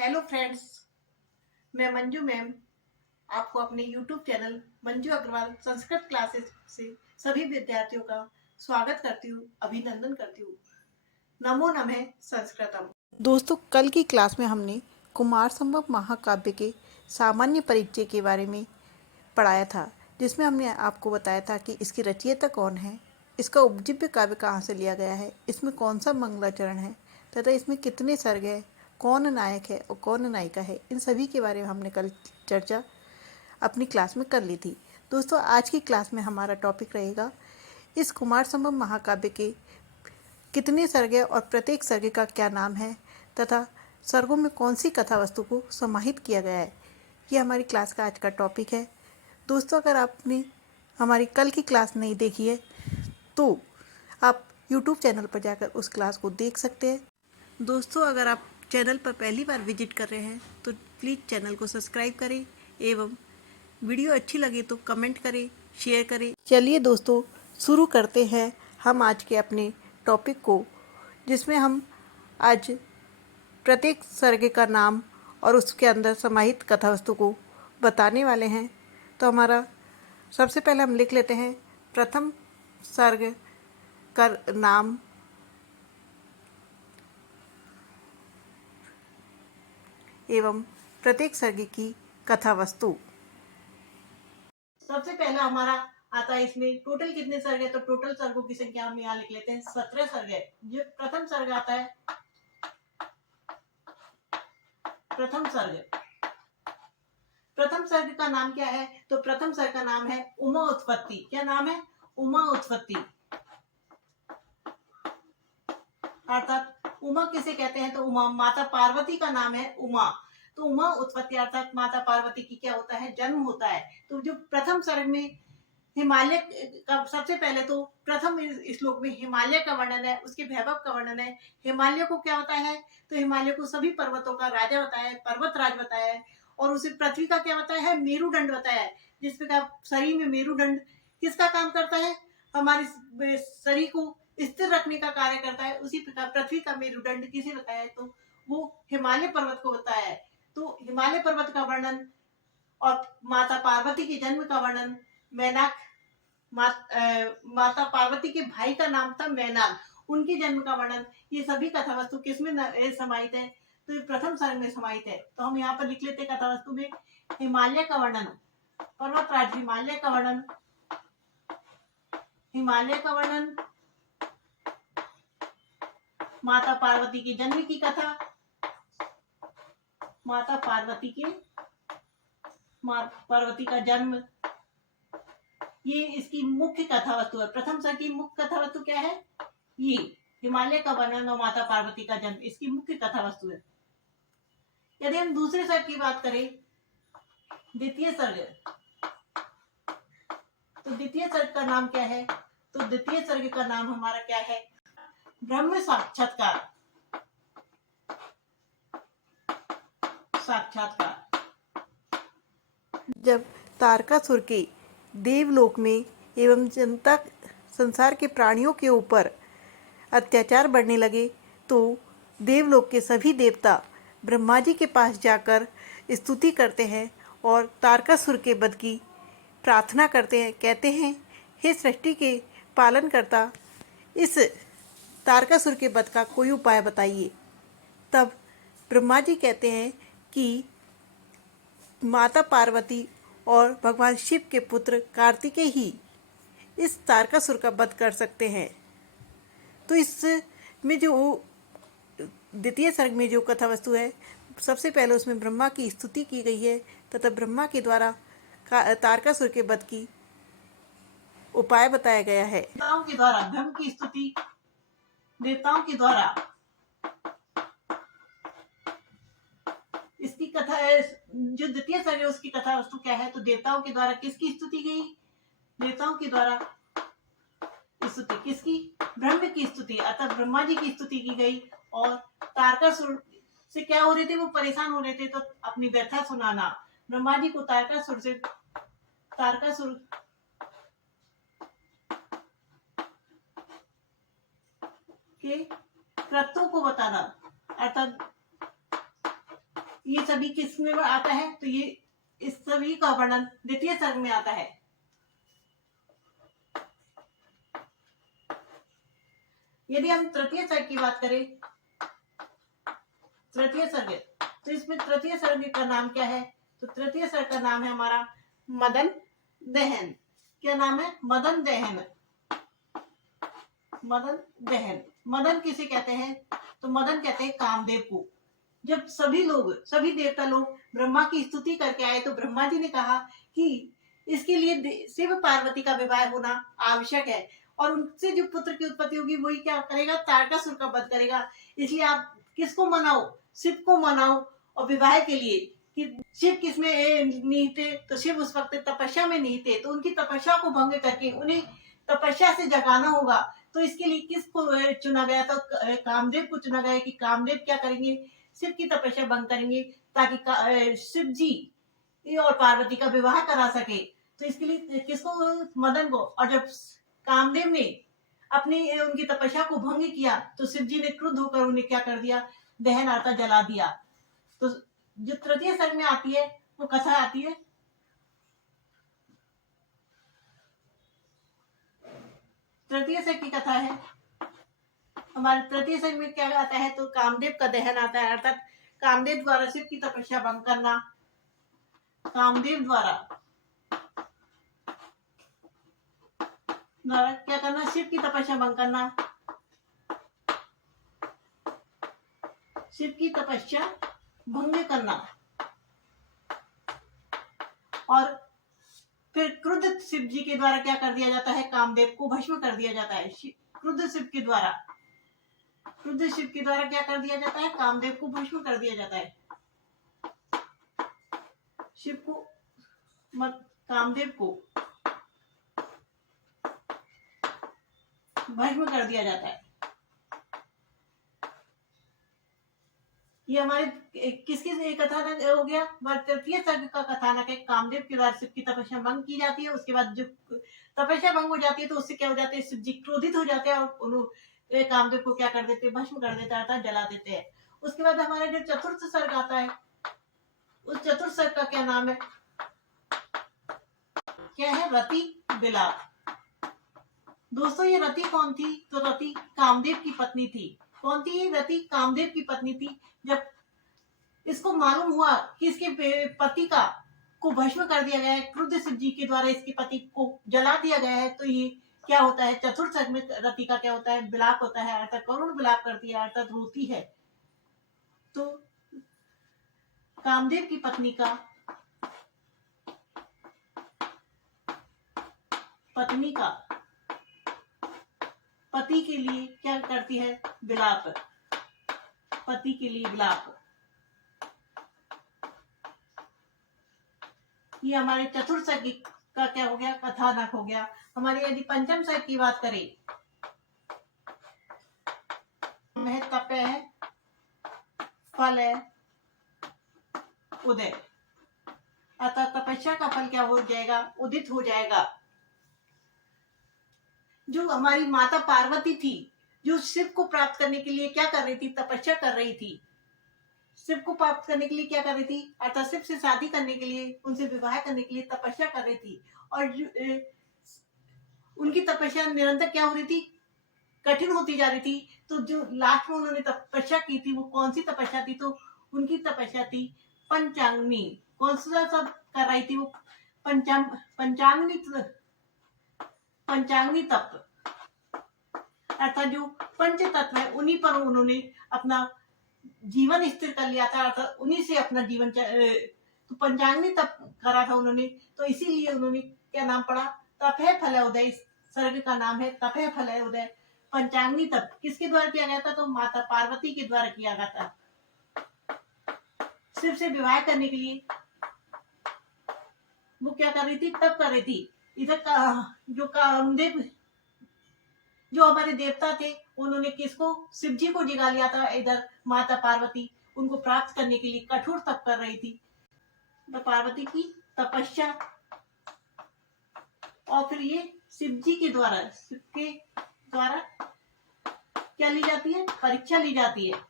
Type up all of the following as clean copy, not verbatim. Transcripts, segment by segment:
Hello friends, मैं Manju ma'am आपको अपने YouTube channel Manju Agrawal Sanskrit classes से सभी विद्यार्थियों का स्वागत करती हूँ, अभिनंदन करती हूँ। नमो नमः संस्कृतम। दोस्तों, कल की क्लास में हमने कुमार संभव महाकाव्य के सामान्य परिचय के बारे में पढ़ाया था, जिसमें हमने आपको बताया था कि इसकी रचयिता कौन है, इसका उपजीव्य काव्य कहाँ से लिया गया है, इसमें कौन सा मंगलाचरण है तथा इसमें कितने सर्ग है, कौन नायक है और कौन नायिका है। इन सभी के बारे में हमने कल चर्चा अपनी क्लास में कर ली थी। दोस्तों, आज की क्लास में हमारा टॉपिक रहेगा इस कुमार संभव महाकाव्य के कितने सर्ग है और प्रत्येक सर्ग का क्या नाम है तथा सर्गों में कौन सी कथा वस्तु को समाहित किया गया है। ये हमारी क्लास का आज का टॉपिक है। दोस्तों, अगर आपने हमारी कल की क्लास नहीं देखी है तो आप YouTube चैनल पर जाकर उस क्लास को देख सकते हैं। दोस्तों, अगर आप चैनल पर पहली बार विजिट कर रहे हैं तो प्लीज़ चैनल को सब्सक्राइब करें एवं वीडियो अच्छी लगे तो कमेंट करें, शेयर करें। चलिए दोस्तों, शुरू करते हैं हम आज के अपने टॉपिक को, जिसमें हम आज प्रत्येक सर्ग का नाम और उसके अंदर समाहित कथा वस्तु को बताने वाले हैं। तो हमारा सबसे पहले हम लिख लेते हैं प्रथम सर्ग का नाम एवं प्रत्येक सर्ग की कथा वस्तु। सबसे पहला हमारा आता है, इसमें टोटल कितने सर्ग है तो टोटल सर्गों की संख्या हम यहाँ लिख लेते हैं 17 सर्ग है। जो प्रथम सर्ग आता है, प्रथम सर्ग का नाम क्या है तो प्रथम सर्ग का नाम है उमा उत्पत्ति। क्या नाम है? उमा उत्पत्ति। अर्थात उमा किसे कहते हैं तो उमा माता पार्वती का नाम है उमा। तो उमा उत्पत्ति अर्थात माता पार्वती की क्या होता है? जन्म होता है। तो जो प्रथम सर्ग में हिमालय का, सबसे पहले तो प्रथम श्लोक में हिमालय का वर्णन है, उसके वैभव का वर्णन है। हिमालय को क्या होता है तो हिमालय को सभी पर्वतों का राजा बताया है, पर्वत राज बताया है। और उसे पृथ्वी का क्या बताया है? मेरुदंड बताया है। जिस प्रकार शरीर में मेरुदंड किसका काम करता है? हमारे शरीर को स्थिर रखने का कार्य करता है। उसी प्रकार पृथ्वी का मेरुदंड किसे बताया है तो वो हिमालय पर्वत को बताया है। तो हिमालय पर्वत का वर्णन और माता पार्वती के जन्म का वर्णन, मैनाक माता पार्वती के भाई का नाम था मैनाक, उनके जन्म का वर्णन, ये सभी कथा वस्तु किसमें समाहित है तो ये प्रथम सर्ग में समाहित है। तो हम यहाँ पर लिख लेते हैं कथा वस्तु में हिमालय का वर्णन, पर्वतराज हिमालय का वर्णन, हिमालय का वर्णन, माता पार्वती के जन्म की कथा, माता पार्वती का जन्म, ये इसकी मुख्य कथा वस्तु है। प्रथम सर्ग की मुख्य कथा वस्तु क्या है? ये हिमालय का वर्णन और माता पार्वती का जन्म इसकी मुख्य कथा वस्तु है। यदि हम दूसरे सर्ग की बात करें, द्वितीय सर्ग, तो द्वितीय सर्ग का नाम क्या है तो द्वितीय सर्ग का नाम हमारा क्या है? ब्रह्म साक्षात्कार। जब तारकासुर के देवलोक में एवं जनता संसार के प्राणियों के ऊपर अत्याचार बढ़ने लगे तो देवलोक के सभी देवता ब्रह्मा जी के पास जाकर स्तुति करते हैं और तारकासुर के वध की प्रार्थना करते हैं। कहते हैं, हे सृष्टि के पालन करता, इस तारकासुर के वध का कोई उपाय बताइए। तब ब्रह्मा जी कहते हैं कि माता पार्वती और भगवान शिव के पुत्र कार्तिकेय ही इस तारकासुर का वध कर सकते हैं। तो इसमें जो द्वितीय सर्ग में जो कथा वस्तु है, सबसे पहले उसमें ब्रह्मा की स्तुति की गई है तथा ब्रह्मा के द्वारा तारकासुर के वध की उपाय बताया गया है। देवताओं के द्वारा ब्रह्म की स्तुति, देवताओं के द्वारा इसकी कथा है। जो द्वितीय सर्ग है उसकी कथा वस्तु क्या है तो देवताओं के द्वारा किसकी स्तुति गई? देवताओं के द्वारा स्तुति किसकी? ब्रह्म की स्तुति, अतः ब्रह्मा जी की स्तुति की गई। और तारकासुर से क्या हो रहे थे? वो परेशान हो रहे थे, तो अपनी व्यथा सुनाना। ब्रह्मा जी को तारकासुर के कृत्यों को बताना, अर्थात ये सभी किस में आता है? तो ये इस सभी का वर्णन द्वितीय सर्ग में आता है। यदि हम तृतीय सर्ग की बात करें, तृतीय सर्ग, तो इसमें तृतीय सर्ग का नाम क्या है? तो तृतीय सर्ग का नाम है हमारा मदन दहन। क्या नाम है? मदन दहन। मदन दहन। मदन किसे कहते हैं? तो मदन कहते हैं कामदेव को। जब सभी लोग, सभी देवता लोग ब्रह्मा की स्तुति करके आए तो ब्रह्मा जी ने कहा कि इसके लिए शिव पार्वती का विवाह होना आवश्यक है, और उनसे जो पुत्र की उत्पत्ति होगी वही क्या करेगा? तारकासुर का वध करेगा। इसलिए आप किसको मनाओ? शिव को मनाओ। और विवाह के लिए कि शिव किसमें निहित थे? तो शिव उस वक्त तपस्या में निहित थे, तो उनकी तपस्या को भंग करके उन्हें तपस्या से जगाना होगा। तो इसके लिए किसको चुना गया? तो कामदेव को चुना गया कि कामदेव क्या करेंगे? शिव की तपस्या भंग करेंगे, ताकि शिव जी और पार्वती का विवाह करा सके। तो इसके लिए किसको? मदन को। और जब कामदेव ने अपनी उनकी तपस्या को भंग किया तो शिव जी ने क्रुद्ध होकर उन्हें क्या कर दिया? दहन अर्थात जला दिया। तो जो तृतीय सर्ग में आती है वो कथा आती है। तृतीय सर्ग की कथा है हमारे तृतीय सर्ग में क्या आता है? तो कामदेव का दहन आता है, अर्थात कामदेव द्वारा शिव की तपस्या भंग करना। कामदेव द्वारा क्या करना? शिव की तपस्या भंग करना। शिव की तपस्या भंग करना। और फिर क्रुद्ध शिव जी के द्वारा क्या कर दिया जाता है? कामदेव को भस्म कर दिया जाता है। क्रुद्ध शिव के द्वारा, क्रुद्ध शिव के द्वारा क्या कर दिया जाता है? कामदेव को भस्म कर दिया जाता है। शिव को कामदेव को भस्म कर दिया जाता है। ये हमारे किसकी कथानक हो गया? तृतीय सर्ग का कथानक है। कामदेव के द्वारा शिव की तपस्या भंग की जाती है। उसके बाद जो तपस्या भंग हो जाती है तो उससे क्या हो जाते हैं? शिव जी क्रोधित हो जाते हैं और कामदेव को क्या कर देते हैं? भस्म कर देते हैं, अर्थात जला देते हैं। उसके बाद हमारा जो चतुर्थ सर्ग आता है, उस चतुर्थ सर्ग का क्या नाम है? क्या है? रति विलाप। दोस्तों ये रति कौन थी? तो रति कामदेव की पत्नी थी। कौन थी ये रति? कामदेव की पत्नी थी। जब इसको मालूम हुआ कि इसके पति का को भस्म कर दिया गया है, क्रुद्ध शिव जी के द्वारा इसके पति को जला दिया गया है, तो ये क्या होता है? चतुर्थ सर्ग में रति का क्या होता है? विलाप होता है, अर्थात करुण विलाप करती है, अर्थात रोती है। तो कामदेव की पत्नी का पति के लिए क्या करती है? विलाप। पति के लिए विलाप। ये हमारे चतुर्थ सर्ग का क्या हो गया? कथानक हो गया। हमारे यदि पंचम सर्ग की बात करें, तप है, फल है उदय, अतः तपस्या का फल क्या हो जाएगा? उदित हो जाएगा। जो हमारी माता पार्वती थी, जो शिव को प्राप्त करने के लिए क्या कर रही थी? तपस्या कर रही थी। शिव को प्राप्त करने के लिए क्या कर रही थी? अर्थात शिव से शादी करने के लिए, उनसे विवाह करने के लिए तपस्या कर रही थी। और उनकी तपस्या निरंतर क्या हो रही थी? कठिन होती जा रही थी। तो जो लास्ट में उन्होंने तपस्या की थी वो कौन सी तपस्या थी? तो उनकी तपस्या थी पंचांगनी। कौन सा सब कर रही थी वो? पंचांगनी तप, अर्थात जो पंच तत्व है उन्हीं पर उन्होंने अपना जीवन स्थिर कर लिया था, अर्थात उन्हीं से अपना जीवन तो पंचांगनी तप करा था उन्होंने। तो इसीलिए उन्होंने क्या नाम पड़ा? तपे फल उदय। इस सर्ग का नाम है तपे फल उदय। पंचांगनी तप किसके द्वारा किया गया था? तो माता पार्वती के द्वारा किया गया था। शिव से विवाह करने के लिए वो क्या कर रही थी? तप कर रही थी। इधर जो कामदेव, जो हमारे देवता थे, उन्होंने किसको? शिव जी को जिगा लिया था। इधर माता पार्वती उनको प्राप्त करने के लिए कठोर तप कर रही थी। तो पार्वती की तपस्या और फिर ये शिव जी के द्वारा, शिव के द्वारा क्या ली जाती है? परीक्षा ली जाती है।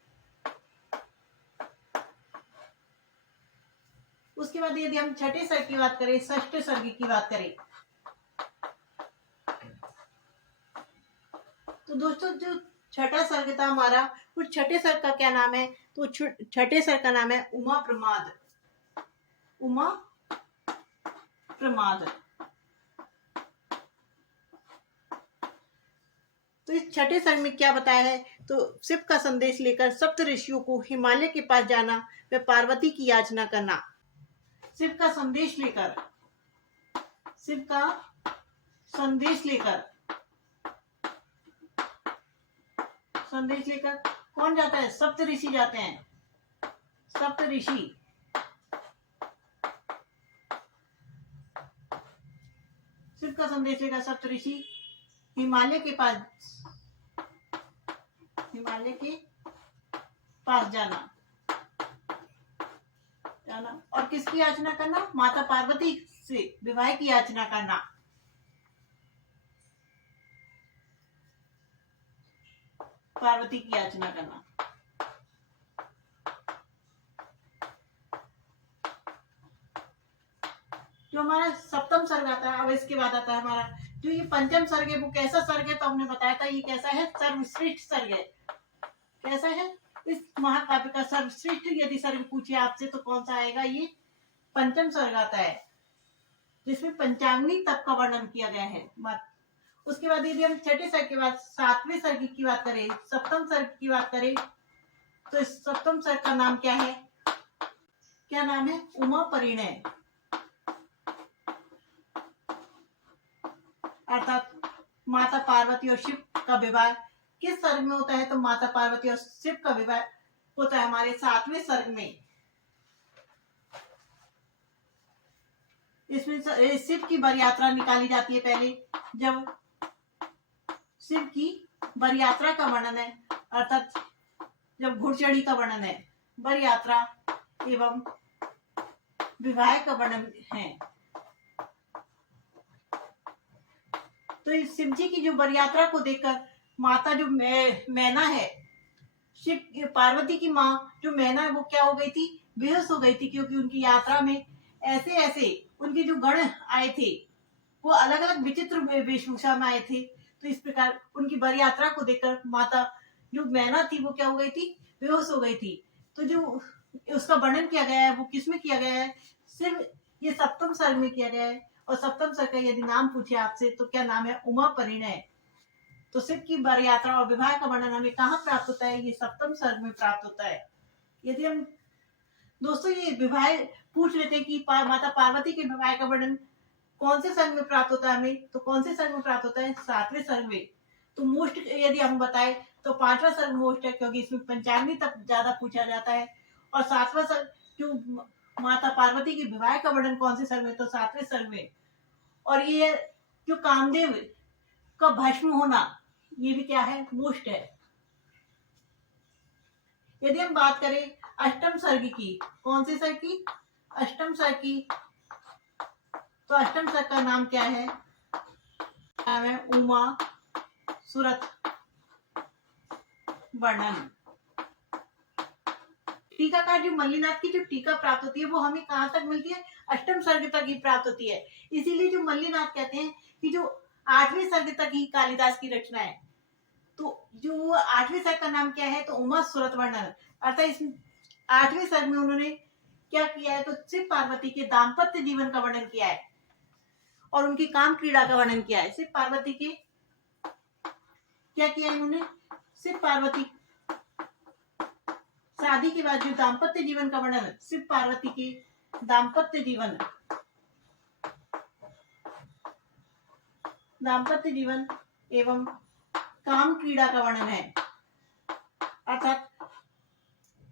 उसके बाद यदि हम छठे सर्ग की बात करें, षष्ठ सर्ग की बात करें, तो दोस्तों जो छठा सर्ग था हमारा, उस छठे सर्ग का क्या नाम है? तो छठे सर्ग का नाम है उमा प्रमाद। उमा प्रमाद। तो इस छठे सर्ग में क्या बताया है? तो शिव का संदेश लेकर सप्त ऋषियों को हिमालय के पास जाना व पार्वती की याचना करना। शिव का संदेश लेकर, शिव का संदेश लेकर, संदेश लेकर कौन जाता है? सप्त ऋषि जाते हैं। सप्त ऋषि शिव का संदेश लेकर सप्त ऋषि हिमालय के पास, हिमालय के पास जाना, और किसकी याचना करना? माता पार्वती से विवाह की याचना करना। पार्वती की याचना करना। जो हमारा सप्तम सर्ग आता है, अब इसके बाद आता है हमारा जो ये पंचम सर्ग है, वो कैसा सर्ग है? तो हमने बताया था ये कैसा है? सर्वश्रेष्ठ सर्ग है। कैसा है? इस महाकाव्य का सर्वश्रेष्ठ यदि सर्ग पूछे आपसे तो कौन सा आएगा? ये पंचम सर्ग आता है, जिसमें पंचाग्नि तप का वर्णन किया गया है। उसके बाद यदि हम छठे सर्ग के बाद सातवें सर्ग की बात करें, सप्तम सर्ग की बात करें, तो इस सप्तम सर्ग का नाम क्या है? क्या नाम है? उमा परिणय। अर्थात माता पार्वती और शिव का विवाह किस सर्ग में होता है? तो माता पार्वती और शिव का विवाह होता है हमारे सातवें सर्ग में। इसमें शिव की बर यात्रा निकाली जाती है। पहले जब शिव की बर यात्रा का वर्णन है, अर्थात जब घुड़चढ़ी का वर्णन है, बर यात्रा एवं विवाह का वर्णन है। तो इस शिव जी की जो बर यात्रा को देखकर माता जो मैना है, शिव पार्वती की माँ जो मैना है, वो क्या हो गई थी? बेहोश हो गई थी, क्योंकि उनकी यात्रा में ऐसे ऐसे उनके जो गण आए थे वो अलग अलग विचित्र वेशभूषा में आए थे। तो इस प्रकार उनकी बर यात्रा को देखकर माता जो मैना थी वो क्या हो गई थी? बेहोश हो गई थी। तो जो उसका वर्णन किया गया है वो किसमें किया गया है? सिर्फ ये सप्तम सर्ग में किया गया है। और सप्तम सर्ग का यदि नाम पूछे आपसे तो क्या नाम है? उमा परिणय। तो शिव की बर यात्रा और विवाह का वर्णन हमें कहाँ प्राप्त होता है? ये सप्तम सर्ग में प्राप्त होता है। यदि हम दोस्तों ये विवाह पूछ लेते हैं कि माता पार्वती के विवाह का वर्णन कौन से सर्ग में प्राप्त होता है हमें, तो कौन से सर्ग में प्राप्त होता है? सातवें सर्ग में। तो मोस्ट यदि हम बताएं तो पांचवा सर्ग मोस्ट है, क्योंकि इसमें पंचाग्नि तक ज्यादा पूछा जाता है। और सातवां सर्ग जो माता पार्वती के विवाह का वर्णन कौन से सर्ग में? तो सातवें सर्ग में। और ये जो कामदेव का भस्म होना, ये भी क्या है? मोस्ट है। यदि हम बात करें अष्टम सर्ग की, कौन से सर्ग की? अष्टम सर्ग की। तो अष्टम सर्ग का नाम क्या है? नाम है उमा सुरत वर्णन। टीकाकार जो मल्लीनाथ की जो टीका प्राप्त होती है वो हमें कहाँ तक मिलती है? अष्टम सर्ग तक ही प्राप्त होती है। इसीलिए जो मल्लीनाथ कहते हैं कि जो आठवें सर्ग तक ही कालिदास की रचना है। तो जो आठवें सर्ग का नाम क्या है? तो उमा सुरत वर्णन। अर्थात इस आठवें सर्ग में उन्होंने क्या किया है? तो शिव पार्वती के दाम्पत्य जीवन का वर्णन किया है और उनकी काम क्रीड़ा का वर्णन किया है। शिव पार्वती के क्या किया इन्होंने? शिव पार्वती शादी के बाद जो दाम्पत्य जीवन का वर्णन, शिव पार्वती के दाम्पत्य जीवन एवं काम क्रीड़ा का वर्णन है। अर्थात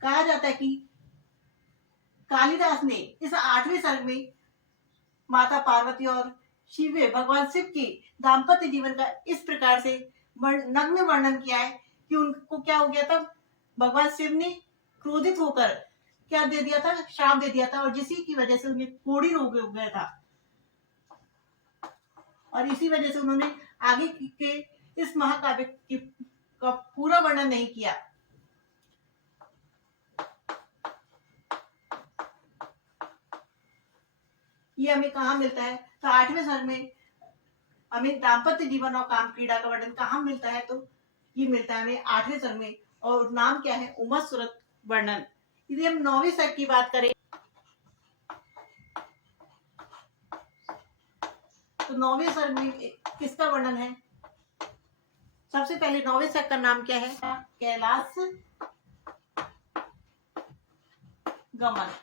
कहा जाता है कि कालिदास ने इस आठवें सर्ग में माता पार्वती और शिव भगवान शिव के दाम्पत्य जीवन का इस प्रकार से नग्न वर्णन किया है कि उनको क्या हो गया था? भगवान शिव ने क्रोधित होकर क्या दे दिया था? श्राप दे दिया था, और जिसी की वजह से उन्हें कोढ़ी रोग हो गया था। और इसी वजह से उन्होंने आगे के इस महाकाव्य का पूरा वर्णन नहीं किया। ये हमें कहाँ मिलता है? तो 8वें सर्ग में हमें दाम्पत्य जीवन और काम क्रीड़ा का वर्णन कहाँ मिलता है? तो ये मिलता है हमें 8वें सर्ग में, और नाम क्या है? उमा सुरत वर्णन। यदि हम 9वें सर्ग की बात करें तो 9वें सर्ग में किसका वर्णन है? सबसे पहले 9वें सर्ग का नाम क्या है? कैलाश गमन।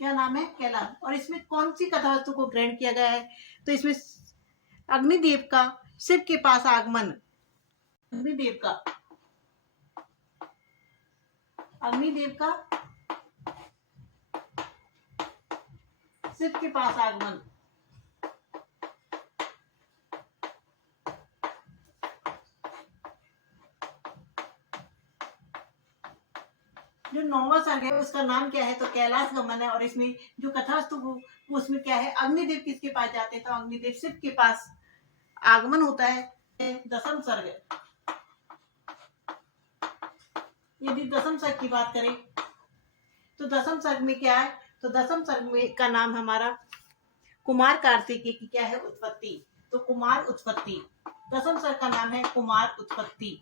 क्या नाम है? कैलाश। और इसमें कौन सी कथा वस्तु को ग्रहण किया गया है? तो इसमें अग्निदेव का शिव के पास आगमन, अग्निदेव का शिव के पास आगमन। जो 9वां सर्ग है उसका नाम क्या है? तो कैलाश गमन है। और इसमें जो कथा वस्तु उसमें क्या है? अग्निदेव किसके पास जाते हैं? तो अग्निदेव शिव के पास आगमन होता है। 10वां सर्ग, यदि 10वां सर्ग की बात करें तो 10वां सर्ग में क्या है? तो 10वां सर्ग में का नाम हमारा कुमार कार्तिकेय की क्या है? उत्पत्ति। तो कुमार उत्पत्ति, 10वां सर्ग का नाम है कुमार उत्पत्ति।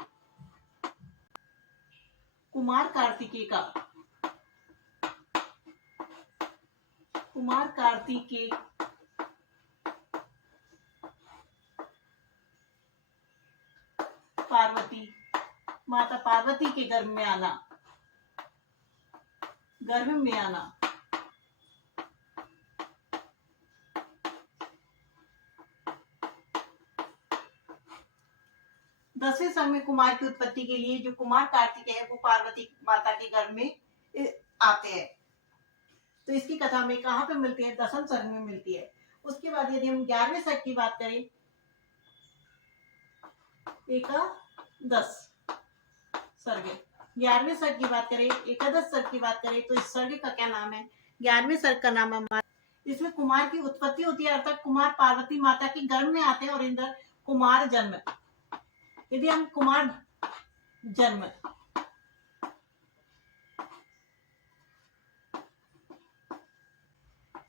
कुमार कार्तिकेय का, कुमार कार्तिकेय पार्वती, माता पार्वती के गर्भ में आना, गर्भ में आना। दसवें सर्ग में कुमार की उत्पत्ति के लिए जो कुमार कार्तिकेय है वो पार्वती माता के गर्भ में आते हैं। तो इसकी कथा में कहाँ पे मिलती है? 10वें सर्ग में मिलती है। उसके बाद यदि हम 11वें सर्ग की बात करें, एकादश सर्ग, 11वें सर्ग की बात करें, एकादश सर्ग की बात करें तो इस सर्ग का क्या नाम है? 11वें सर्ग का नाम हमारा, इसमें कुमार की उत्पत्ति होती है, अर्थात कुमार पार्वती माता के गर्भ में आते हैं और इंद्र कुमार जन्म। यदि हम कुमार जन्म,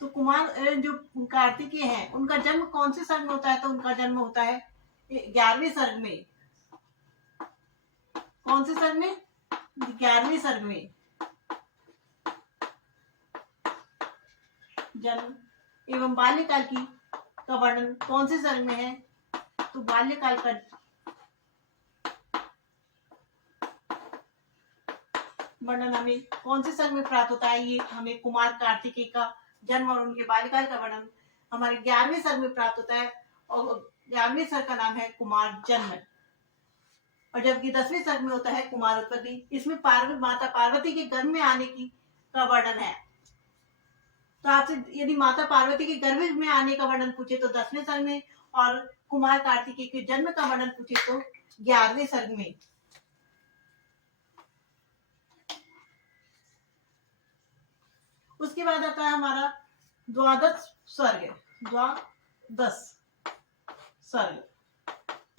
तो कुमार जो कार्तिकेय हैं उनका जन्म कौन से सर्ग में होता है? तो उनका जन्म होता है 11वें सर्ग में। कौन से सर्ग में? 11वें सर्ग में। जन्म एवं बाल्यकाल की का वर्णन कौन से सर्ग में है? तो बाल्यकाल का वर्णन हमें कौन से सर्ग में प्राप्त होता है? ये हमें कुमार कार्तिकेय का जन्म और उनके बाल्यकाल का वर्णन हमारे 11वें सर्ग में प्राप्त होता है, और 11वें सर्ग का नाम है कुमार जन्म। और जबकि 10वें सर्ग में होता है कुमार उत्पत्ति। इसमें माता पार्वती के गर्भ में आने की का वर्णन है। तो आपसे यदि माता पार्वती के गर्भ में आने का वर्णन पूछे तो 10वें सर्ग में, और कुमार कार्तिकेय के जन्म का वर्णन पूछे तो 11वें सर्ग में। उसके बाद आता है हमारा द्वादश सर्ग, द्वादश सर्ग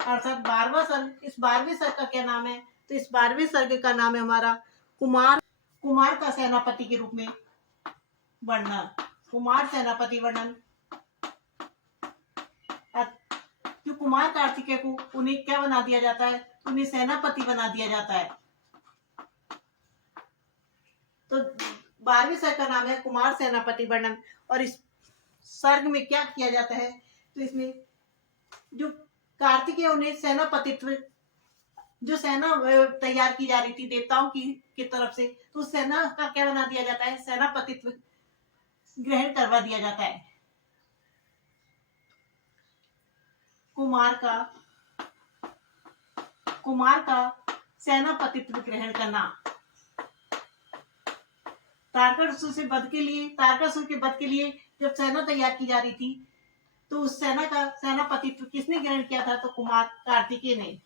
अर्थात 12वां सर्ग। इस 12वें सर्ग का क्या नाम है? तो इस 12वें सर्ग का नाम है हमारा कुमार का सेनापति के रूप में वर्णन, कुमार सेनापति वर्णन। जो कुमार कार्तिकेय को उन्हें क्या बना दिया जाता है? उन्हें सेनापति बना दिया जाता है। तो 12वें सर्ग का नाम है कुमार सेनापति वर्णन। और इस सर्ग में क्या किया जाता है? तो इसमें जो कार्तिकेय उन्हें सेनापतित्व, जो सेना तैयार की जा रही थी देवताओं की तरफ से, तो सेना का क्या बना दिया जाता है? सेनापतित्व ग्रहण करवा दिया जाता है। कुमार का सेनापतित्व ग्रहण करना। तारकासुर के वध के लिए जब सेना तैयार की जा रही थी तो उस सेना का सेनापतित्व किसने ग्रहण किया था? तो कुमार कार्तिकेय ने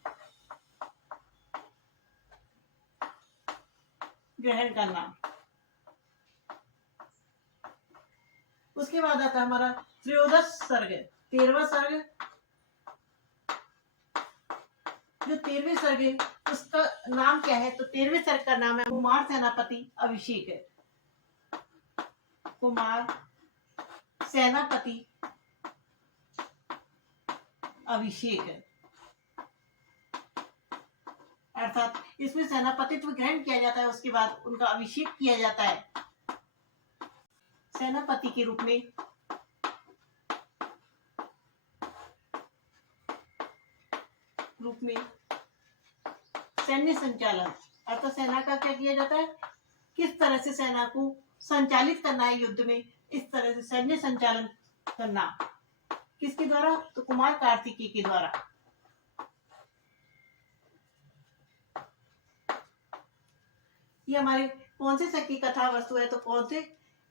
ग्रहण करना। उसके बाद आता है हमारा त्रयोदश सर्ग, 13वां सर्ग। जो 13वें सर्ग है उसका नाम क्या है? तो 13वें सर्ग का नाम है कुमार सेनापति अभिषेक है। कुमार सेनापति अभिषेक, अर्थात इसमें सेनापतित्व ग्रहण किया जाता है, उसके बाद उनका अभिषेक किया जाता है सेनापति के रूप में। सैन्य संचालन, अर्थात सेना का क्या किया जाता है, किस तरह से सेना को संचालित करना है युद्ध में, इस तरह से सैन्य संचालन करना। किसके द्वारा, तो कुमार कार्तिकेय के द्वारा। ये हमारे कौन से शक की कथा वस्तु है, तो कौन से,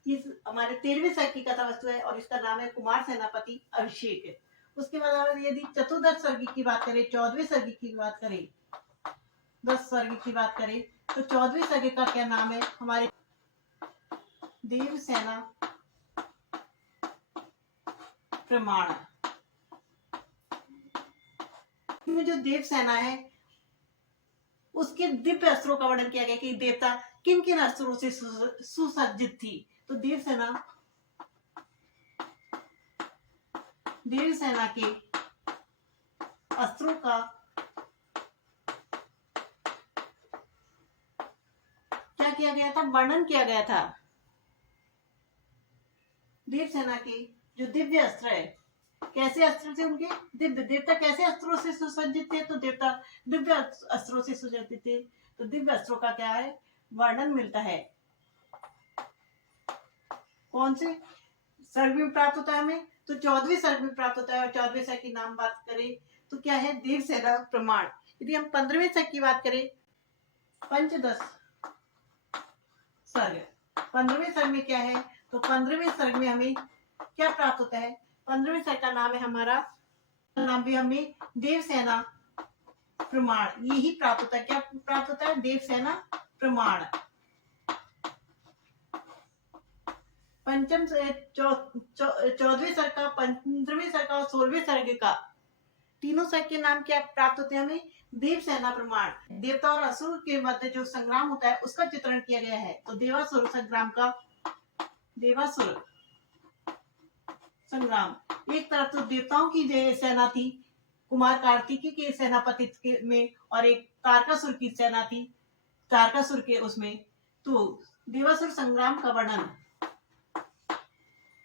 इस हमारे 13वें शक की कथा वस्तु है और इसका नाम है कुमार सेनापति अभिषेक। उसके बाद यदि चतुर्दश सर्गी की बात करें, 14वें सर्गी की बात करें, 10 सर्गी की बात करें, तो 14वें सर्गी का क्या नाम है, हमारे देवसेना प्रमाण। में जो देवसेना है उसके दिव्य अस्त्रों का वर्णन किया गया कि देवता किन किन अस्त्रों से सुसज्जित थी। तो देवसेना के अस्त्रों का क्या किया गया था, वर्णन किया गया था। देवसेना के जो दिव्य अस्त्र है, कैसे अस्त्र थे उनके, दिव्य, देवता कैसे अस्त्रों से सुसज्जित थे, तो देवता दिव्य अस्त्रों से सुसज्जित थे। तो दिव्य अस्त्रों का क्या है, वर्णन मिलता है। कौन से सर्ग में प्राप्त होता है हमें, तो 14वें सर्ग में प्राप्त होता है। और 14वें सर्ग की नाम बात करें तो क्या है, देवसेना प्रमाण। यदि हम 15वें सर्ग की बात करें, पंचदश सर्ग, 15वें सर्ग में क्या है, तो 15वें सर्ग में हमें क्या प्राप्त होता है, 15वें सर्ग का नाम है हमारा, नाम भी हमें देवसेना प्रमाण, यही प्राप्त होता है। क्या प्राप्त होता है, देवसेना प्रमाण। पंचम 14वें सर्ग का, 15वें सर्ग का और 16वें सर्ग का, तीनों सर्ग के नाम क्या प्राप्त होते हैं हमें, देवसेना प्रमाण। देवता और असुर के मध्य जो संग्राम होता है उसका चित्रण किया गया है। तो देवासुर संग्राम का, देवासुर संग्राम, एक तरफ तो देवताओं की सेना थी कुमार कार्तिकेय के सेनापतित्व में, और एक तारकासुर की सेना थी तारकासुर के उसमें। तो देवासुर संग्राम का वर्णन,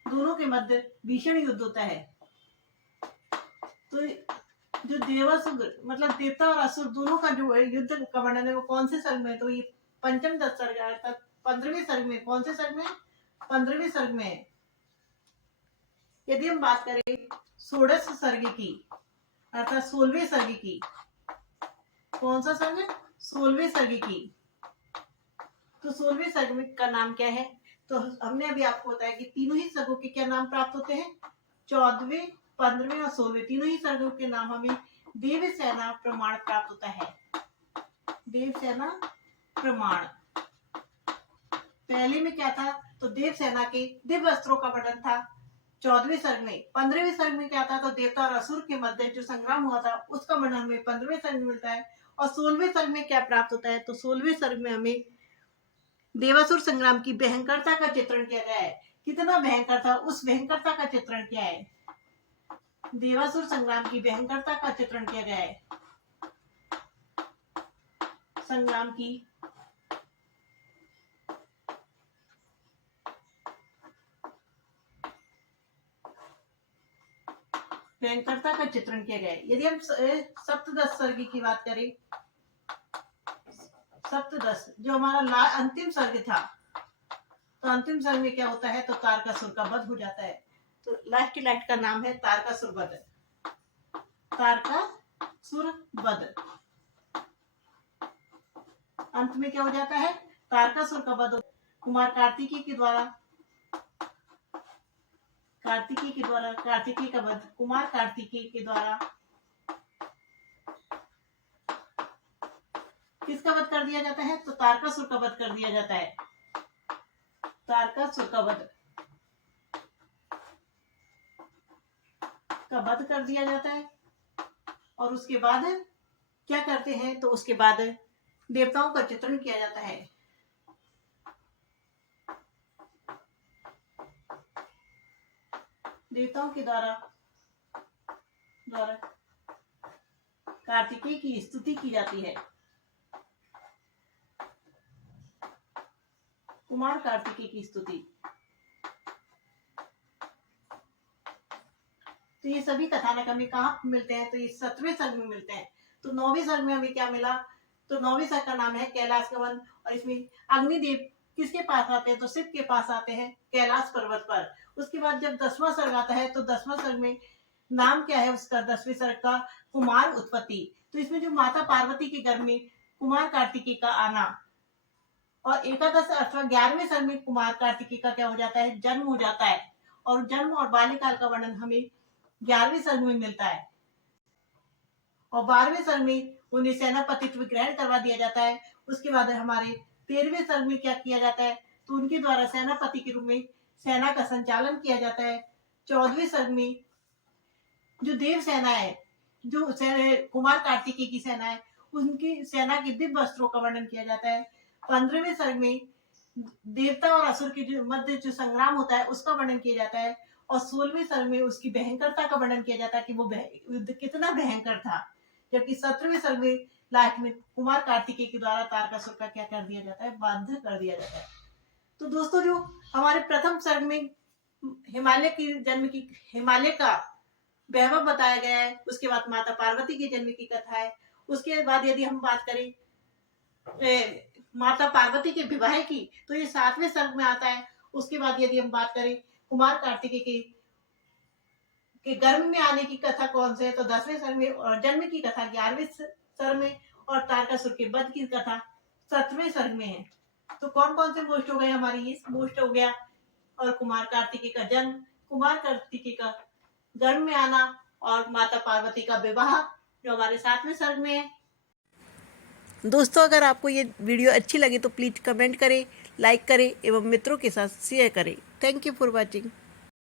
दोनों के मध्य भीषण युद्ध होता है। तो जो देवासुर मतलब देवता और असुर दोनों का जो युद्ध का वर्णन है वो कौन से सर्ग में, तो ये पंचम दस सर्ग अर्थात 15वें सर्ग में। कौन से सर्ग में, 15वें सर्ग में। यदि हम बात करें षोडश सर्ग की, अर्थात 16वें सर्ग की, कौन सा सर्ग, 16वें सर्ग की, तो 16वें सर्ग का नाम क्या है, तो हमने अभी आपको बताया कि तीनों ही सर्गों के क्या नाम प्राप्त होते हैं, 14वें, 15वें और 16वें, तीनों ही सर्गों के नाम हमें देवसेना प्रमाण प्राप्त होता है। देवसेना प्रमाण पहले में क्या था, तो देवसेना के दिव्य अस्त्रों का वर्णन था 14वें सर्ग में। 15वें सर्ग में क्या था, तो देवता और असुर के मध्य जो संग्राम हुआ था उसका वर्णन हमें 15वें सर्ग में मिलता है। और 16वें सर्ग में क्या प्राप्त होता है, तो 16वें सर्ग में हमें देवासुर संग्राम की भयंकरता का चित्रण किया गया है। कितना भयंकर था, उस भयंकरता का चित्रण किया है। देवासुर संग्राम की भयंकरता का चित्रण किया गया है। संग्राम की भयंकरता का चित्रण किया गया है। यदि हम सप्तदश सर्ग की बात करें, सप्तदश जो हमारा अंतिम सर्ग था, तो अंतिम सर्ग में क्या होता है, तो तारकासुर का वध हो जाता है। तो लास्ट का नाम है तारकासुर वध। तारकासुर वध, अंत में क्या हो जाता है, तारकासुर का वध कुमार कार्तिकेय के द्वारा। कार्तिकेय का वध कुमार कार्तिकेय के द्वारा किसका वध कर दिया जाता है, तो तारकासुर का वध कर दिया जाता है। तारकासुर का वध कर दिया जाता है। और उसके बाद क्या करते हैं, तो उसके बाद देवताओं का चित्रण किया जाता है। देवताओं के द्वारा कार्तिकेय की स्तुति की जाती है। कुमार कार्तिकेय की स्तुति। तो ये सभी कथानक हमें कहाँ मिलते हैं? तो ये 7वें सर्ग में मिलते हैं। तो 9वीं सर्ग में हमें क्या मिला? तो 9वीं सर्ग का नाम है कैलाश का वन, और इसमें अग्निदेव किसके पास आते हैं? तो शिव के पास आते हैं कैलाश पर्वत पर। उसके बाद जब 10वां सर्ग आता है तो 10वां सर्ग में नाम क्या है उसका? 10वें सर्ग का कुमार उत्पत्ति। तो इसमें जो माता पार्वती के गर्भ में कुमार कार्तिकेय का आना, और एकादश अथवा 11वें सर्ग में कुमार कार्तिकेय का क्या हो जाता है? जन्म हो जाता है। और जन्म और बाल्यकाल का वर्णन हमें 11वें सर्ग में मिलता है। और 12वें सर्ग में उन्हें सेनापतित्व ग्रहण करवा दिया जाता है। उसके बाद हमारे 13वें सर्ग में क्या किया जाता है? तो उनके द्वारा सेनापति के रूप में सेना का संचालन किया जाता है। 14वें सर्ग में जो देव सेना है, जो कुमार कार्तिकेय की सेना है, उनकी सेना के दिव्य वस्त्रों का वर्णन किया जाता है। 15वें सर्ग में देवता और असुर के मध्य जो संग्राम होता है उसका वर्णन किया जाता है। और 16वें सर्ग में उसकी भयंकरता का वर्णन किया जाता है कि वो युद्ध कितना भयंकर था। जबकि 17वें सर्ग में लास्ट में कुमार कार्तिकेय के द्वारा तारकासुर का क्या कर दिया जाता है? बाध्य कर दिया जाता है। तो दोस्तों, जो हमारे प्रथम सर्ग में हिमालय का वैभव बताया गया है, उसके बाद माता पार्वती के जन्म की कथा है। उसके बाद यदि हम बात करें माता पार्वती के विवाह की, तो ये 7वें सर्ग में आता है। उसके बाद यदि हम बात करें कुमार कार्तिकेय के गर्भ में आने की कथा कौन से है, तो 10वें सर्ग में, और जन्म की कथा 11वें सर्ग में, और तारकासुर के वध की कथा 7वें सर्ग में है। तो कौन कौन से मोस्ट हो गए हमारी? ये मोस्ट हो गया। और कुमार कार्तिकेय का जन्म, कुमार कार्तिकेय का गर्भ में आना, और माता पार्वती का विवाह जो हमारे 7वें सर्ग में है। दोस्तों, अगर आपको ये वीडियो अच्छी लगी तो प्लीज़ कमेंट करें, लाइक करें एवं मित्रों के साथ शेयर करें। Thank you for watching.